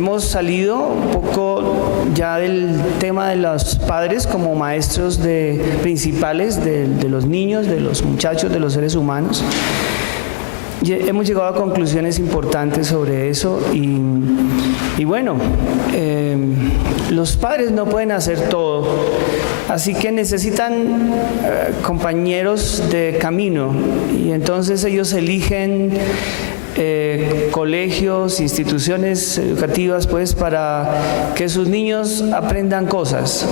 hemos salido un poco ya del tema de los padres como maestros principales de los niños, de los muchachos, de los seres humanos. Y hemos llegado a conclusiones importantes sobre eso y bueno, los padres no pueden hacer todo, así que necesitan compañeros de camino y entonces ellos eligen colegios, instituciones educativas pues para que sus niños aprendan cosas.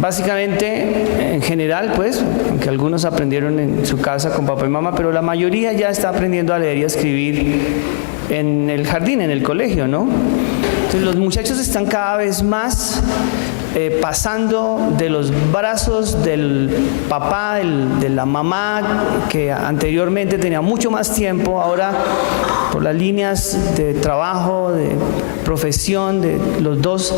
Básicamente, en general, pues, aunque algunos aprendieron en su casa con papá y mamá, pero la mayoría ya está aprendiendo a leer y a escribir en el jardín, en el colegio, ¿no? Entonces los muchachos están cada vez más pasando de los brazos del papá, de la mamá, que anteriormente tenía mucho más tiempo, ahora por las líneas de trabajo, de profesión, de los dos,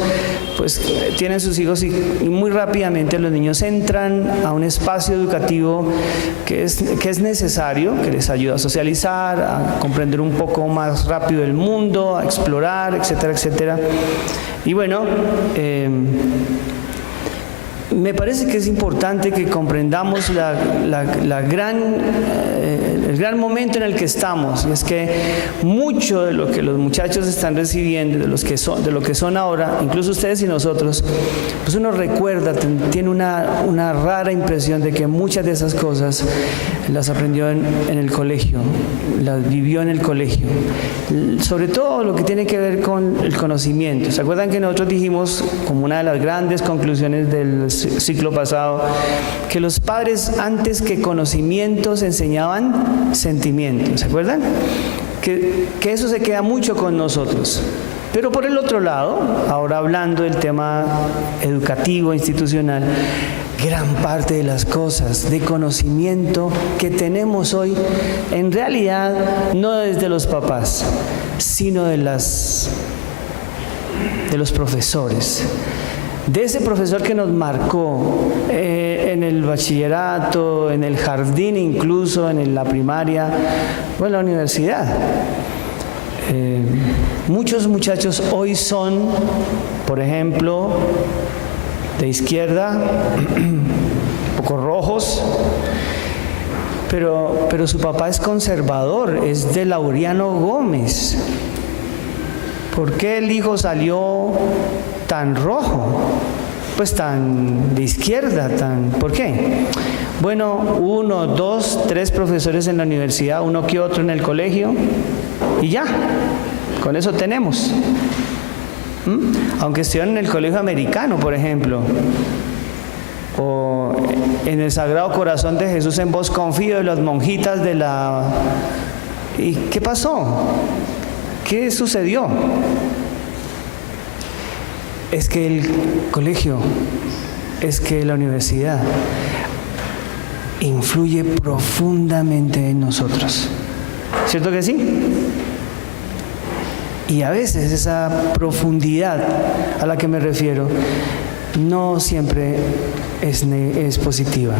pues tienen sus hijos y muy rápidamente los niños entran a un espacio educativo que es necesario, que les ayuda a socializar, a comprender un poco más rápido el mundo, a explorar, etcétera, etcétera. Y bueno, me parece que es importante que comprendamos el gran momento en el que estamos, y es que mucho de lo que los muchachos están recibiendo, de lo que son ahora, incluso ustedes y nosotros, pues uno recuerda, tiene una rara impresión de que muchas de esas cosas las aprendió en el colegio, las vivió en el colegio, sobre todo lo que tiene que ver con el conocimiento. ¿Se acuerdan que nosotros dijimos, como una de las grandes conclusiones del ciclo pasado, que los padres antes que conocimientos enseñaban sentimientos? ¿Se acuerdan? Que eso se queda mucho con nosotros. Pero por el otro lado, ahora hablando del tema educativo, institucional, gran parte de las cosas de conocimiento que tenemos hoy, en realidad no es de los papás, sino de los profesores. De ese profesor que nos marcó en el bachillerato, en el jardín incluso, en la primaria o en la universidad. Muchos muchachos hoy son, por ejemplo, de izquierda, un poco rojos, pero su papá es conservador, es de Laureano Gómez. ¿Por qué el hijo salió tan rojo? Pues tan de izquierda, ¿por qué? Bueno, 1, 2, 3 profesores en la universidad, uno que otro en el colegio, y ya, con eso tenemos. Aunque estuvieron en el colegio americano, por ejemplo, o en el Sagrado Corazón de Jesús en Vos Confío, de las monjitas de la... ¿Y qué pasó? ¿Qué sucedió? Es que el colegio, es que la universidad influye profundamente en nosotros. ¿Cierto que sí? Y a veces esa profundidad a la que me refiero no siempre es positiva.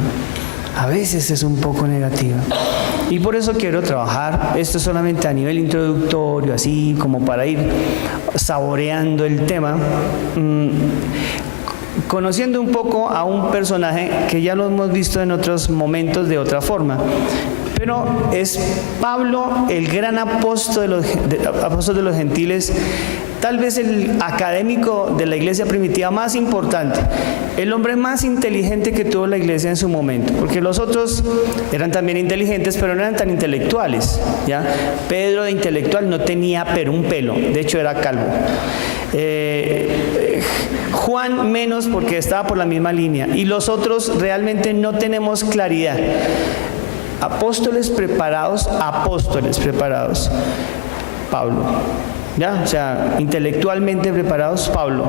A veces es un poco negativa. Y por eso quiero trabajar, esto solamente a nivel introductorio, así como para ir saboreando el tema, conociendo un poco a un personaje que ya lo hemos visto en otros momentos de otra forma. Pero es Pablo, el gran apóstol de los gentiles, tal vez el académico de la iglesia primitiva más importante, el hombre más inteligente que tuvo la iglesia en su momento, porque los otros eran también inteligentes, pero no eran tan intelectuales, ¿ya? Pedro de intelectual no tenía pero un pelo, de hecho era calvo. Juan menos porque estaba por la misma línea, y los otros realmente no tenemos claridad. Apóstoles preparados, Pablo, ¿ya? O sea, intelectualmente preparados, Pablo.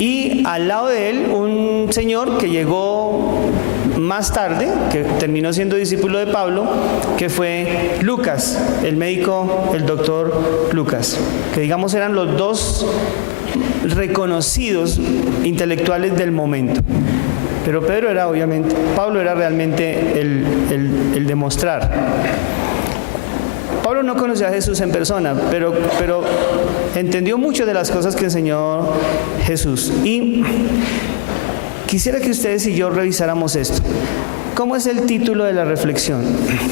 Y al lado de él, un señor que llegó más tarde, que terminó siendo discípulo de Pablo, que fue Lucas, el médico, el doctor Lucas, que digamos eran los dos reconocidos intelectuales del momento. Pero Pablo era realmente el demostrar. Pablo Pablo no conoció a Jesús en persona, pero entendió mucho de las cosas que enseñó Jesús. Y quisiera que ustedes y yo revisáramos esto. ¿Cómo es el título de la reflexión?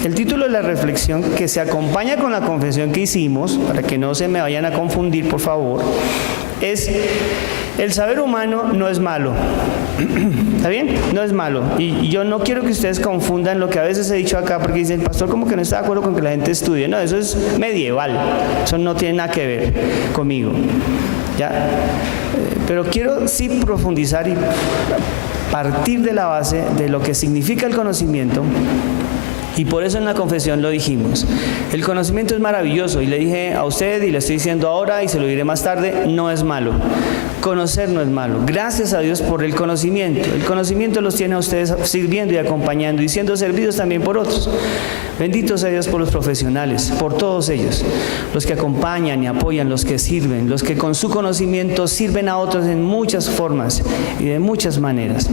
El título de la reflexión, que se acompaña con la confesión que hicimos, para que no se me vayan a confundir, por favor, es: el saber humano no es malo. ¿Está bien? No es malo. Y yo no quiero que ustedes confundan lo que a veces he dicho acá, porque dicen, pastor, como que no está de acuerdo con que la gente estudie. No, eso es medieval. Eso no tiene nada que ver conmigo. ¿Ya? Pero quiero sí profundizar y partir de la base de lo que significa el conocimiento. Y por eso en la confesión lo dijimos. El conocimiento es maravilloso, y le dije a usted y le estoy diciendo ahora y se lo diré más tarde, no es malo. Conocer no es malo. Gracias a Dios por el conocimiento. El conocimiento los tiene a ustedes sirviendo y acompañando y siendo servidos también por otros. Bendito sea Dios por los profesionales, por todos ellos, los que acompañan y apoyan, los que sirven, los que con su conocimiento sirven a otros en muchas formas y de muchas maneras.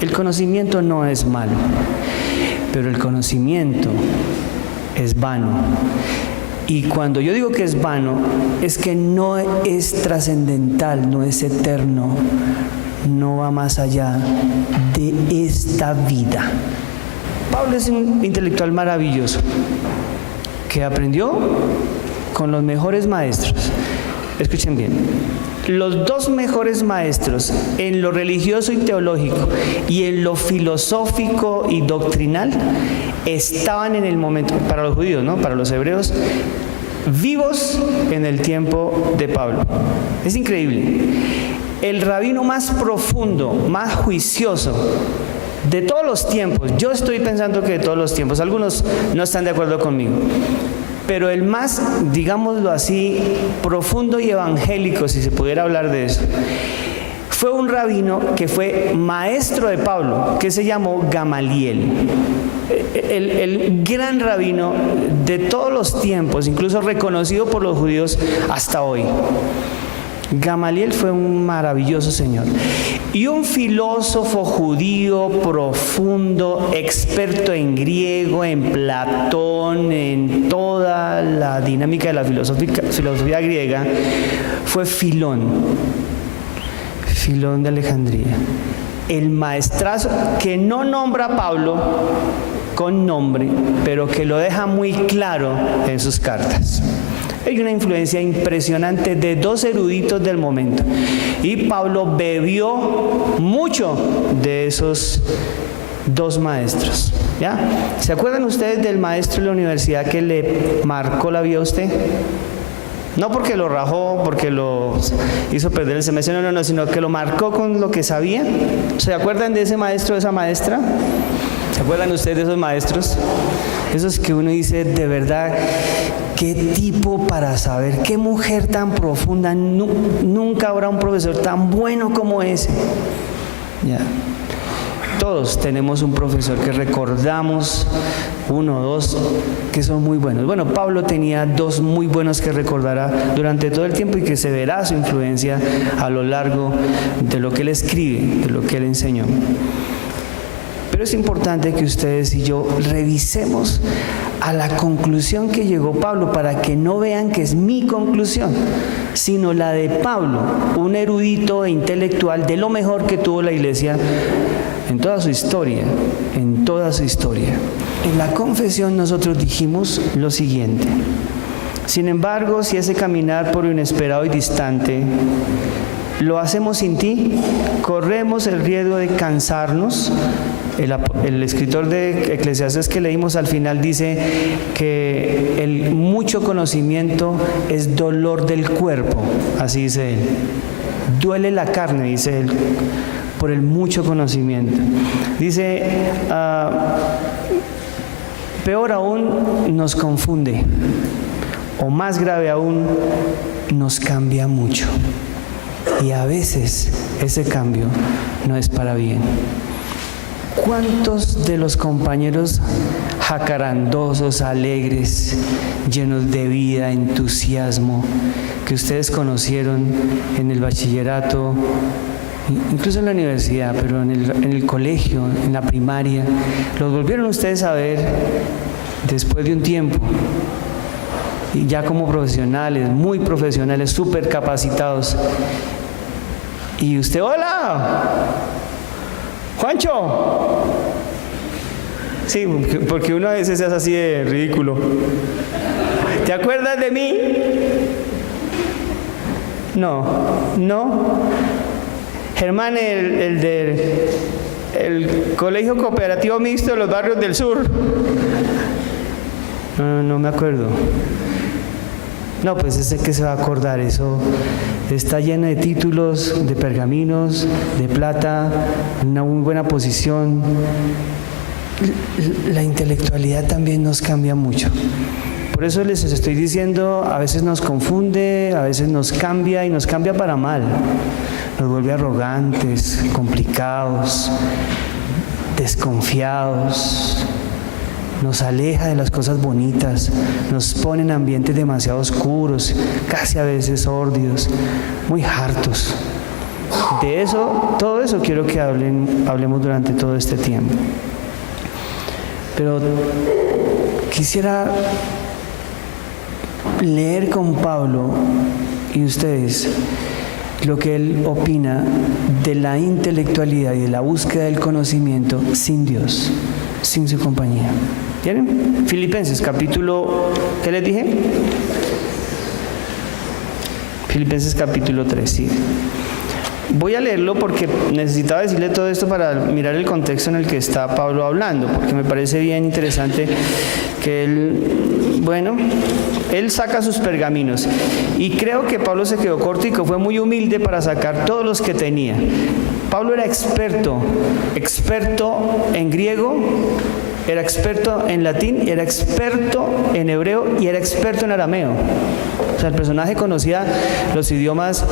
El conocimiento no es malo, pero el conocimiento es vano. Y cuando yo digo que es vano, es que no es trascendental, no es eterno, no va más allá de esta vida. Pablo es un intelectual maravilloso que aprendió con los mejores maestros. Escuchen bien. Los dos mejores maestros en lo religioso y teológico y en lo filosófico y doctrinal estaban en el momento, para los judíos, ¿no? Para los hebreos, vivos en el tiempo de Pablo. Es increíble. El rabino más profundo, más juicioso de todos los tiempos, yo estoy pensando que de todos los tiempos, algunos no están de acuerdo conmigo, pero el más, digámoslo así, profundo y evangélico, si se pudiera hablar de eso, fue un rabino que fue maestro de Pablo, que se llamó Gamaliel. El gran rabino de todos los tiempos, incluso reconocido por los judíos hasta hoy. Gamaliel fue un maravilloso señor. Y un filósofo judío profundo, experto en griego, en Platón, en toda la dinámica de la filosofía griega, fue Filón de Alejandría. El maestrazo que no nombra a Pablo con nombre, pero que lo deja muy claro en sus cartas. Hay una influencia impresionante de dos eruditos del momento. Y Pablo bebió mucho de esos dos maestros. ¿Ya? ¿Se acuerdan ustedes del maestro de la universidad que le marcó la vida a usted? No porque lo rajó, porque lo hizo perder el semestre, no, sino que lo marcó con lo que sabía. ¿Se acuerdan de ese maestro, de esa maestra? ¿Se acuerdan ustedes de esos maestros? Esos que uno dice, de verdad, qué tipo para saber, qué mujer tan profunda, nunca habrá un profesor tan bueno como ese. Ya. Todos tenemos un profesor que recordamos, uno o dos, que son muy buenos. Bueno, Pablo tenía dos muy buenos que recordará durante todo el tiempo y que se verá su influencia a lo largo de lo que él escribe, de lo que él enseñó. Pero es importante que ustedes y yo revisemos a la conclusión que llegó Pablo, para que no vean que es mi conclusión, sino la de Pablo, un erudito e intelectual de lo mejor que tuvo la iglesia en toda su historia, en toda su historia. En la confesión nosotros dijimos lo siguiente: sin embargo, si ese caminar por inesperado y distante lo hacemos sin ti, corremos el riesgo de cansarnos. El escritor de Eclesiastés que leímos al final dice que el mucho conocimiento es dolor del cuerpo, así dice él. Duele la carne, dice él, por el mucho conocimiento. Dice, peor aún, nos confunde, o más grave aún, nos cambia mucho. Y a veces ese cambio no es para bien. ¿Cuántos de los compañeros jacarandosos, alegres, llenos de vida, entusiasmo, que ustedes conocieron en el bachillerato, incluso en la universidad, pero en el colegio, en la primaria, los volvieron ustedes a ver después de un tiempo? y ya como profesionales, muy profesionales, súper capacitados. Y usted, hola, Juancho. Sí, porque uno a veces es así de ridículo. ¿Te acuerdas de mí? No. Germán, el del Colegio Cooperativo Mixto de los Barrios del Sur. No me acuerdo. No, pues ese que se va a acordar, eso está lleno de títulos, de pergaminos, de plata, una muy buena posición. La intelectualidad también nos cambia mucho. Por eso les estoy diciendo, a veces nos confunde, a veces nos cambia y nos cambia para mal. Nos vuelve arrogantes, complicados, desconfiados. Nos aleja de las cosas bonitas, nos pone en ambientes demasiado oscuros, casi a veces sórdidos, muy hartos. De eso, todo eso quiero que hablemos durante todo este tiempo. Pero quisiera leer con Pablo y ustedes lo que él opina de la intelectualidad y de la búsqueda del conocimiento sin Dios, sin su compañía. ¿Tienen? Filipenses capítulo, ¿qué les dije? Filipenses capítulo 3, sí. Voy a leerlo porque necesitaba decirle todo esto para mirar el contexto en el que está Pablo hablando, porque me parece bien interesante que él saca sus pergaminos y creo que Pablo se quedó corto y que fue muy humilde para sacar todos los que tenía. Pablo era experto en griego, era experto en latín, era experto en hebreo y era experto en arameo. O sea, el personaje conocía los idiomas.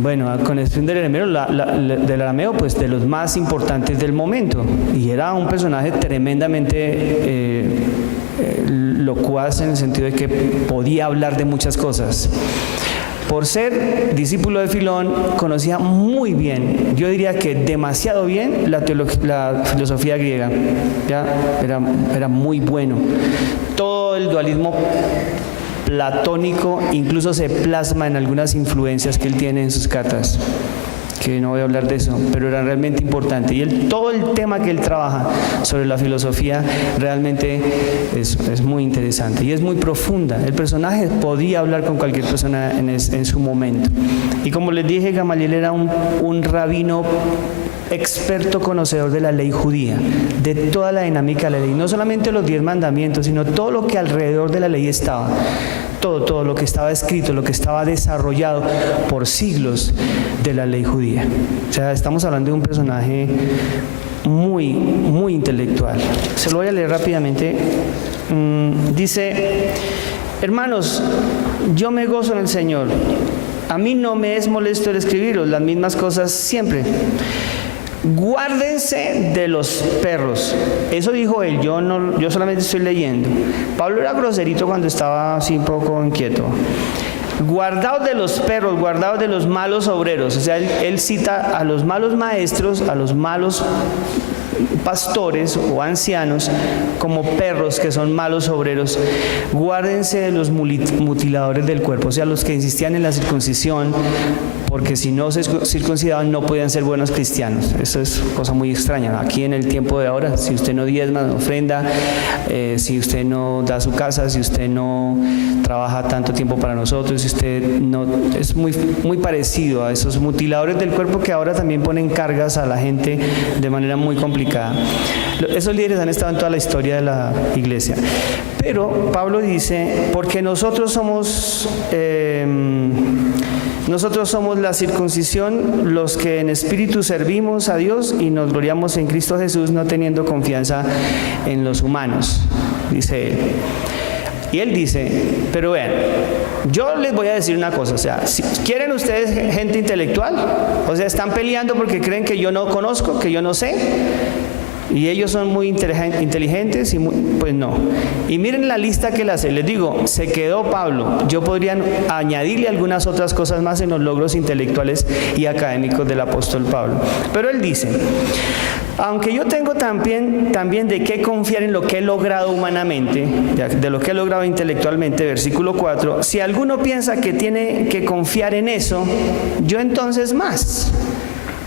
Bueno, con excepción del arameo, pues de los más importantes del momento. Y era un personaje tremendamente locuaz en el sentido de que podía hablar de muchas cosas. Por ser discípulo de Filón, conocía muy bien, yo diría que demasiado bien, la filosofía griega. ¿Ya? Era muy bueno. Todo el dualismo platónico incluso se plasma en algunas influencias que él tiene en sus cartas, que no voy a hablar de eso, pero era realmente importante. Y todo el tema que él trabaja sobre la filosofía realmente es muy interesante y es muy profunda. El personaje podía hablar con cualquier persona en su momento. Y como les dije, Gamaliel era un rabino experto conocedor de la ley judía, de toda la dinámica de la ley, no solamente los 10 mandamientos, sino todo lo que alrededor de la ley estaba, todo lo que estaba escrito, lo que estaba desarrollado por siglos de la ley judía. O sea, estamos hablando de un personaje muy, muy intelectual. Se lo voy a leer rápidamente. Dice: hermanos, yo me gozo en el Señor. A mí no me es molesto el escribiros las mismas cosas siempre. Guárdense de los perros. Eso dijo él, yo solamente estoy leyendo. Pablo era groserito cuando estaba así un poco inquieto. Guardaos de los perros, guardaos de los malos obreros. O sea, él cita a los malos maestros, a los malos pastores o ancianos como perros que son malos obreros. Guárdense de los mutiladores del cuerpo, o sea, los que insistían en la circuncisión, porque si no se circuncidaban no podían ser buenos cristianos. Eso es cosa muy extraña. Aquí en el tiempo de ahora, si usted no diezma, no ofrenda, si usted no da su casa, si usted no trabaja tanto tiempo para nosotros, si usted no, es muy, muy parecido a esos mutiladores del cuerpo que ahora también ponen cargas a la gente de manera muy complicada. Esos líderes han estado en toda la historia de la iglesia. Pero Pablo dice, porque nosotros somos la circuncisión, los que en espíritu servimos a Dios y nos gloriamos en Cristo Jesús, no teniendo confianza en los humanos, dice él. Y él dice, pero vean, yo les voy a decir una cosa, o sea, si quieren ustedes gente intelectual, o sea, están peleando porque creen que yo no conozco, que yo no sé, y ellos son muy inteligentes, y pues no. Y miren la lista que él hace. Les digo, se quedó Pablo. Yo podría añadirle algunas otras cosas más en los logros intelectuales y académicos del apóstol Pablo. Pero él dice, Aunque yo tengo también de qué confiar en lo que he logrado humanamente, de lo que he logrado intelectualmente, versículo 4, si alguno piensa que tiene que confiar en eso, yo entonces más.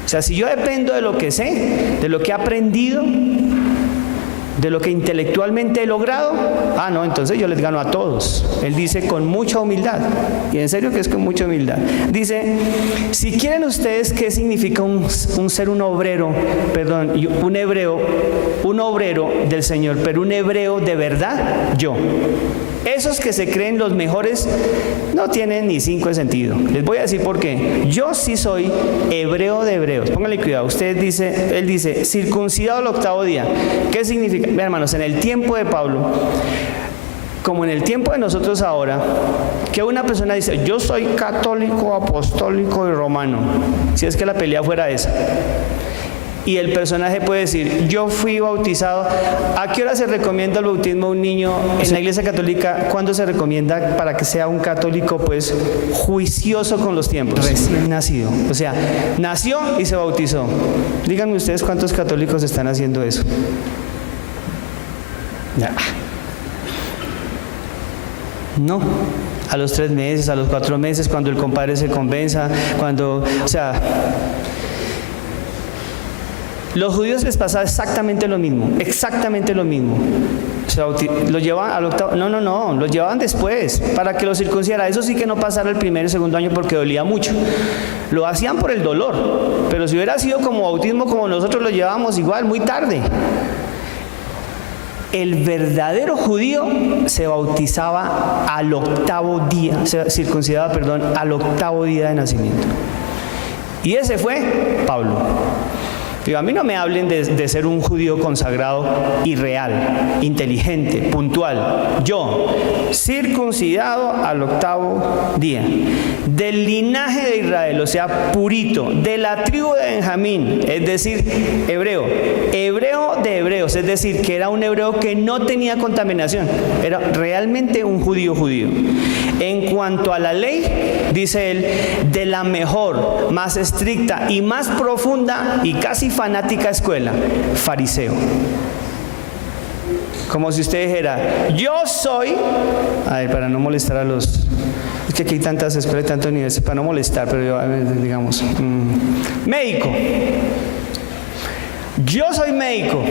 O sea, si yo dependo de lo que sé, de lo que he aprendido, de lo que intelectualmente he logrado, no, entonces yo les gano a todos. Él dice con mucha humildad, y en serio que es con mucha humildad. Dice, si quieren ustedes qué significa un obrero del Señor, pero un hebreo de verdad, yo. Esos que se creen los mejores no tienen ni 5 de sentido. Les voy a decir por qué. Yo sí soy hebreo de hebreos. Pónganle cuidado. Él dice, circuncidado al 8º día. ¿Qué significa? Vean, hermanos, en el tiempo de Pablo, como en el tiempo de nosotros ahora, que una persona dice, yo soy católico, apostólico y romano. Si es que la pelea fuera esa. Y el personaje puede decir, yo fui bautizado. ¿A qué hora se recomienda el bautismo a un niño en la iglesia católica? ¿Cuándo se recomienda para que sea un católico, pues, juicioso con los tiempos? Recién nacido. O sea, nació y se bautizó. Díganme ustedes cuántos católicos están haciendo eso. No. A los 3 meses, a los 4 meses, cuando el compadre se convenza, los judíos les pasaba exactamente lo mismo. Lo llevaban al 8º, no, lo llevaban después, para que lo circuncidara. Eso sí que no pasara el 1er y 2º año porque dolía mucho. Lo hacían por el dolor, pero si hubiera sido como bautismo como nosotros lo llevábamos igual, muy tarde. El verdadero judío se bautizaba al 8º día, se circuncidaba, al 8º día de nacimiento. Y ese fue Pablo. Digo, a mí no me hablen de ser un judío consagrado y real, inteligente, puntual. Yo, circuncidado al 8º día, del linaje de Israel, o sea, purito, de la tribu de Benjamín, es decir, hebreo de hebreos, es decir, que era un hebreo que no tenía contaminación, era realmente un judío. En cuanto a la ley, dice él, de la mejor, más estricta y más profunda y casi fanática escuela, fariseo. Como si usted dijera, yo soy, para no molestar a los, es que aquí hay tantas escuelas, tantos niveles, para no molestar, pero yo, digamos, médico. Yo soy médico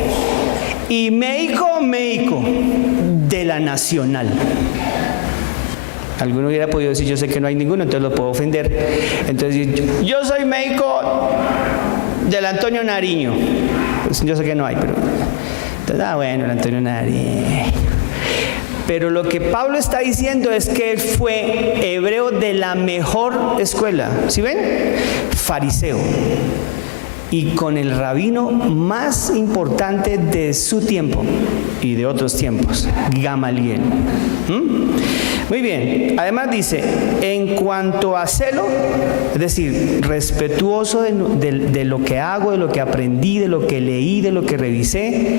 y médico de la Nacional. Alguno hubiera podido decir, yo sé que no hay ninguno, entonces lo puedo ofender. Entonces, yo soy médico del Antonio Nariño. Pues yo sé que no hay, pero entonces, bueno, el Antonio Nariño. Pero lo que Pablo está diciendo es que él fue hebreo de la mejor escuela. ¿Sí ven? Fariseo. Y con el rabino más importante de su tiempo y de otros tiempos, Gamaliel. Muy bien, además dice, en cuanto a celo, es decir, respetuoso de lo que hago, de lo que aprendí, de lo que leí, de lo que revisé,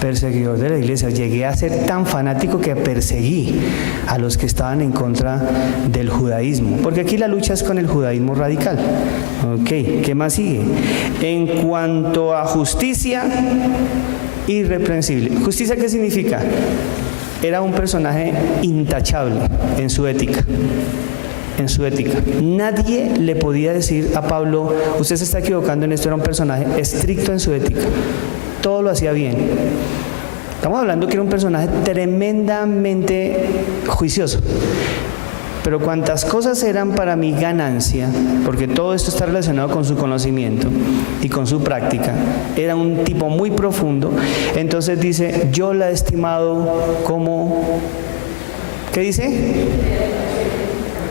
perseguidor de la iglesia. Llegué a ser tan fanático que perseguí a los que estaban en contra del judaísmo, porque aquí la lucha es con el judaísmo radical. Ok, ¿qué más sigue? En cuanto a justicia, irreprensible. ¿Justicia qué significa? Era un personaje intachable en su ética. Nadie le podía decir a Pablo, usted se está equivocando en esto. Era un personaje estricto en su ética. Todo lo hacía bien. Estamos hablando que era un personaje tremendamente juicioso. Pero cuantas cosas eran para mi ganancia, porque todo esto está relacionado con su conocimiento y con su práctica, era un tipo muy profundo. Entonces dice, yo la he estimado como, ¿qué dice?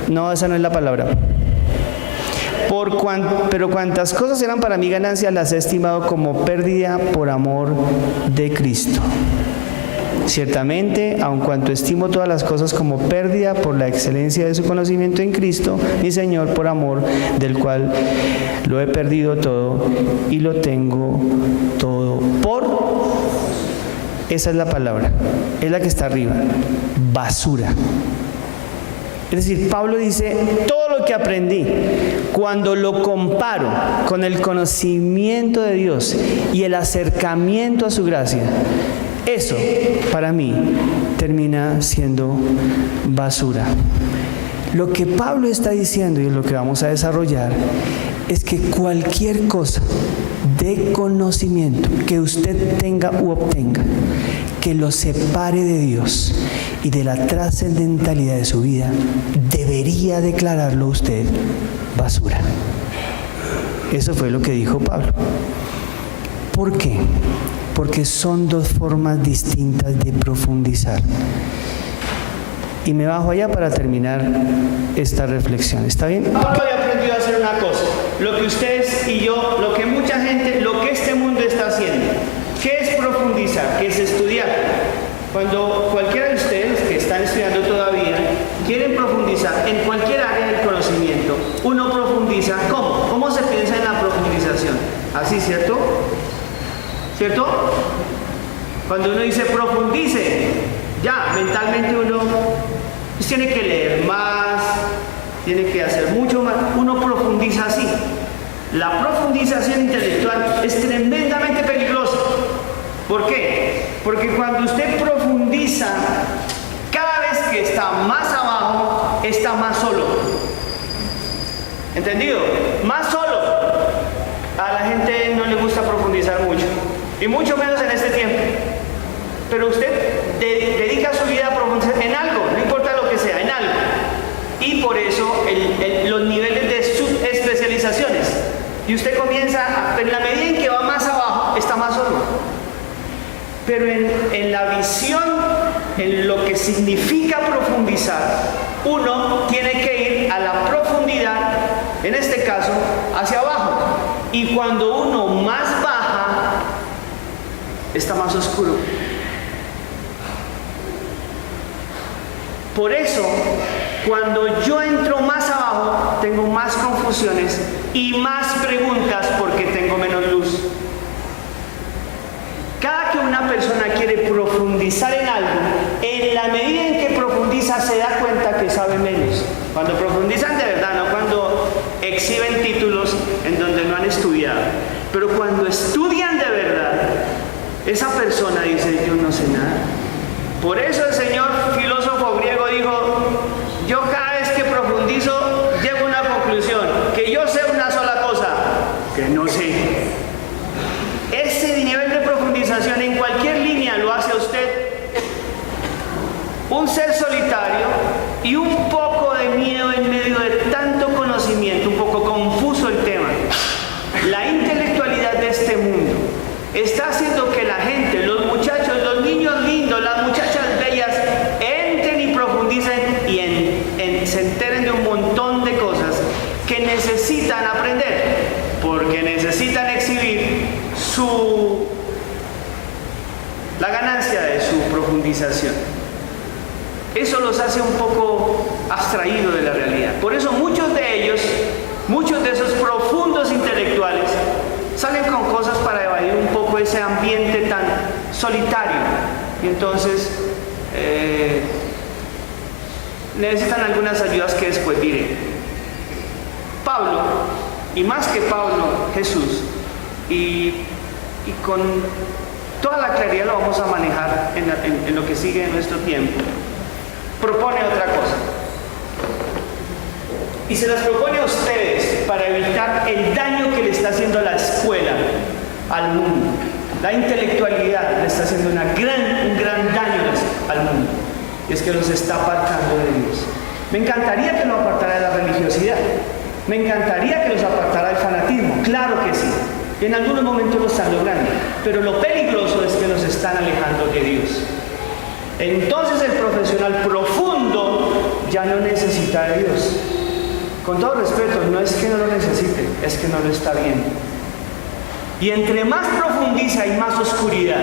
No, esa no es la palabra. Pero cuantas cosas eran para mi ganancia, las he estimado como pérdida por amor de Cristo. Ciertamente, aun cuanto estimo todas las cosas como pérdida por la excelencia de su conocimiento en Cristo, mi Señor, por amor del cual lo he perdido todo y lo tengo todo esa es la palabra, es la que está arriba, basura. Es decir, Pablo dice, todo lo que aprendí, cuando lo comparo con el conocimiento de Dios y el acercamiento a su gracia, eso para mí termina siendo basura. Lo que Pablo está diciendo, y es lo que vamos a desarrollar, es que cualquier cosa de conocimiento que usted tenga u obtenga, que lo separe de Dios y de la trascendentalidad de su vida, debería declararlo usted basura. Eso fue lo que dijo Pablo. ¿Por qué? Porque son dos formas distintas de profundizar. Y me bajo allá para terminar esta reflexión. ¿Está bien? Pablo había aprendido a hacer una cosa. Lo que ustedes y yo, lo que mucha gente, lo que este mundo está haciendo. ¿Qué es profundizar? ¿Qué es estudiar? Cuando cualquiera de ustedes que están estudiando todavía quieren profundizar en cualquier área del conocimiento, uno profundiza. ¿Cómo? ¿Cómo se piensa en la profundización? Así, ¿cierto? ¿Cierto? Cuando uno dice profundice, ya mentalmente uno pues tiene que leer más, tiene que hacer mucho más. Uno profundiza así. La profundización intelectual es tremendamente peligrosa. ¿Por qué? Porque cuando usted profundiza, cada vez que está más abajo, está más solo. ¿Entendido? Más solo. A la gente no le gusta profundizar mucho, y mucho menos en este tiempo. Pero usted dedica su vida a profundizar en algo, no importa lo que sea, en algo. Y por eso los niveles de subespecializaciones. Y usted comienza, en la medida en que va más abajo, está más solo. Pero en la visión, en lo que significa profundizar, uno tiene que ir a la profundidad, en este caso, hacia abajo. Y cuando uno más baja, está más oscuro. Por eso, cuando yo entro más abajo, tengo más confusiones y más preguntas porque tengo menos luz. Cada que una persona quiere profundizar en algo, en la medida en que profundiza se da cuenta que sabe menos. Cuando profundizan de verdad, no cuando exhiben títulos en donde no han estudiado. Pero cuando estudian de verdad, esa persona dice, yo no sé nada. Por eso el señor filósofo griego dijo, yo cada vez que profundizo llego a una conclusión, que yo sé una sola cosa, que no sé. Ese nivel de profundización en cualquier línea lo hace a usted un ser solitario y un poco de miedo en medio de tanto conocimiento, un poco confuso el tema. La intelectualidad de este mundo está haciendo que la gente, los muchachos, los niños lindos, las muchachas bellas, entren y profundicen y se enteren de un montón de cosas que necesitan aprender, porque necesitan exhibir la ganancia de su profundización. Eso los hace un poco abstraídos de la realidad. Por eso muchos de ellos, muchos de esos profundos intelectuales, salen con cosas para evadir un poco ese ambiente tan solitario. Y entonces necesitan algunas ayudas que después diré. Pablo, y más que Pablo, Jesús, y con toda la claridad lo vamos a manejar en lo que sigue en nuestro tiempo, propone otra cosa. Y se las propone a ustedes para evitar el daño que le está haciendo a la escuela, al mundo. La intelectualidad le está haciendo un gran daño al mundo. Y es que los está apartando de Dios. Me encantaría que lo apartara de la religiosidad. Me encantaría que los apartara del fanatismo. Claro que sí. Y en algunos momentos lo están logrando. Pero lo peligroso es que los están alejando de Dios. Entonces el profesional profundo ya no necesita de Dios. Con todo respeto, no es que no lo necesite, es que no lo está viendo. Y entre más profundiza hay más oscuridad.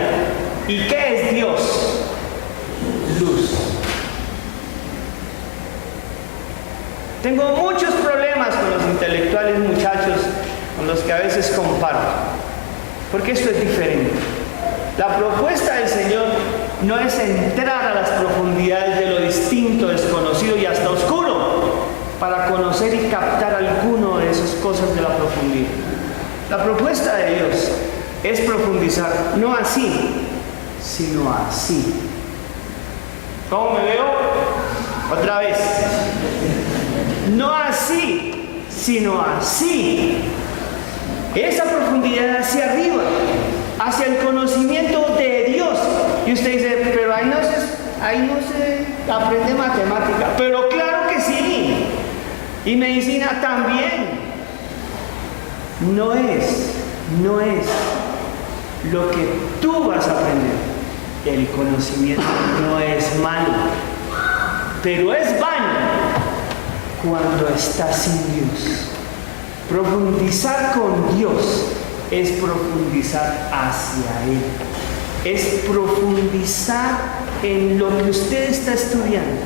¿Y qué es Dios? Luz. Tengo muchos problemas con los intelectuales muchachos con los que a veces comparto, porque esto es diferente. La propuesta del Señor no es entrar a las profundidades de lo distinto, desconocido y hasta oscuro. para conocer y captar alguno de esas cosas de la profundidad. La propuesta de Dios es profundizar, no así, sino así. ¿Cómo me veo? Otra vez. No así, sino así. Esa profundidad hacia arriba, hacia el conocimiento de Dios. Y usted dice, pero ahí no se aprende matemática. Pero claro que sí. Y medicina también. No es lo que tú vas a aprender. El conocimiento no es malo, pero es vano cuando estás sin Dios. Profundizar con Dios es profundizar hacia Él. Es profundizar en lo que usted está estudiando,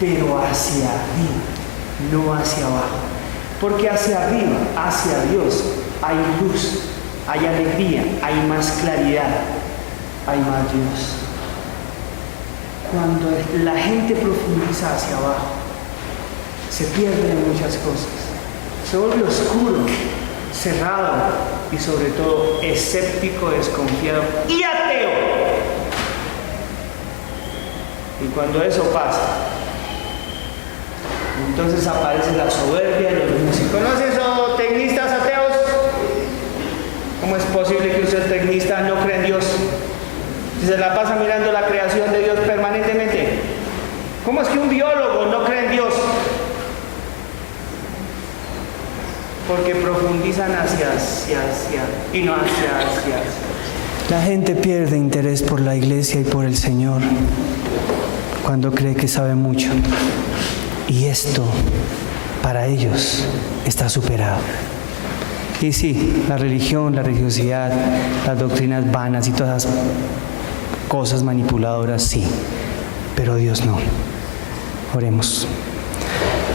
pero hacia arriba, no hacia abajo. Porque hacia arriba, hacia Dios, hay luz, hay alegría, hay más claridad, hay más Dios. Cuando la gente profundiza hacia abajo, se pierden muchas cosas. Se vuelve oscuro, cerrado y sobre todo escéptico, desconfiado y ateo. Y cuando eso pasa, entonces aparece la soberbia de los músicos. ¿Conoces a tecnistas ateos? ¿Cómo es posible que usted tecnista no cree en Dios? Si se la pasa mirando la creación de Dios permanentemente. ¿Cómo es que un biólogo no cree en Dios? Porque profundizan hacia y no hacia. La gente pierde interés por la iglesia y por el Señor cuando cree que sabe mucho. Y esto, para ellos, está superado. Y sí, la religión, la religiosidad, las doctrinas vanas y todas esas cosas manipuladoras, sí, pero Dios no. Oremos.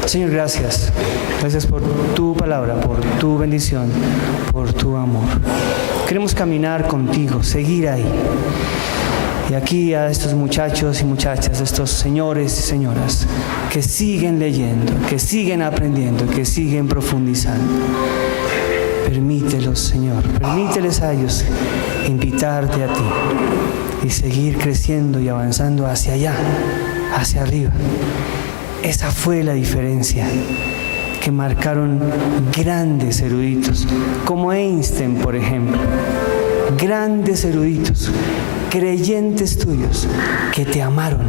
Señor, gracias. Gracias por tu palabra, por tu bendición, por tu amor. Queremos caminar contigo, seguir ahí. Y aquí a estos muchachos y muchachas, estos señores y señoras que siguen leyendo, que siguen aprendiendo, que siguen profundizando. Permítelos, Señor, permíteles a ellos invitarte a ti y seguir creciendo y avanzando hacia allá, hacia arriba. Esa fue la diferencia que marcaron grandes eruditos, como Einstein, por ejemplo. Grandes eruditos, creyentes tuyos, que te amaron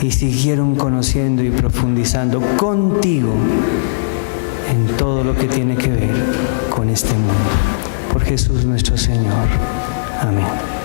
y siguieron conociendo y profundizando contigo en todo lo que tiene que ver con este mundo. Por Jesús nuestro Señor. Amén.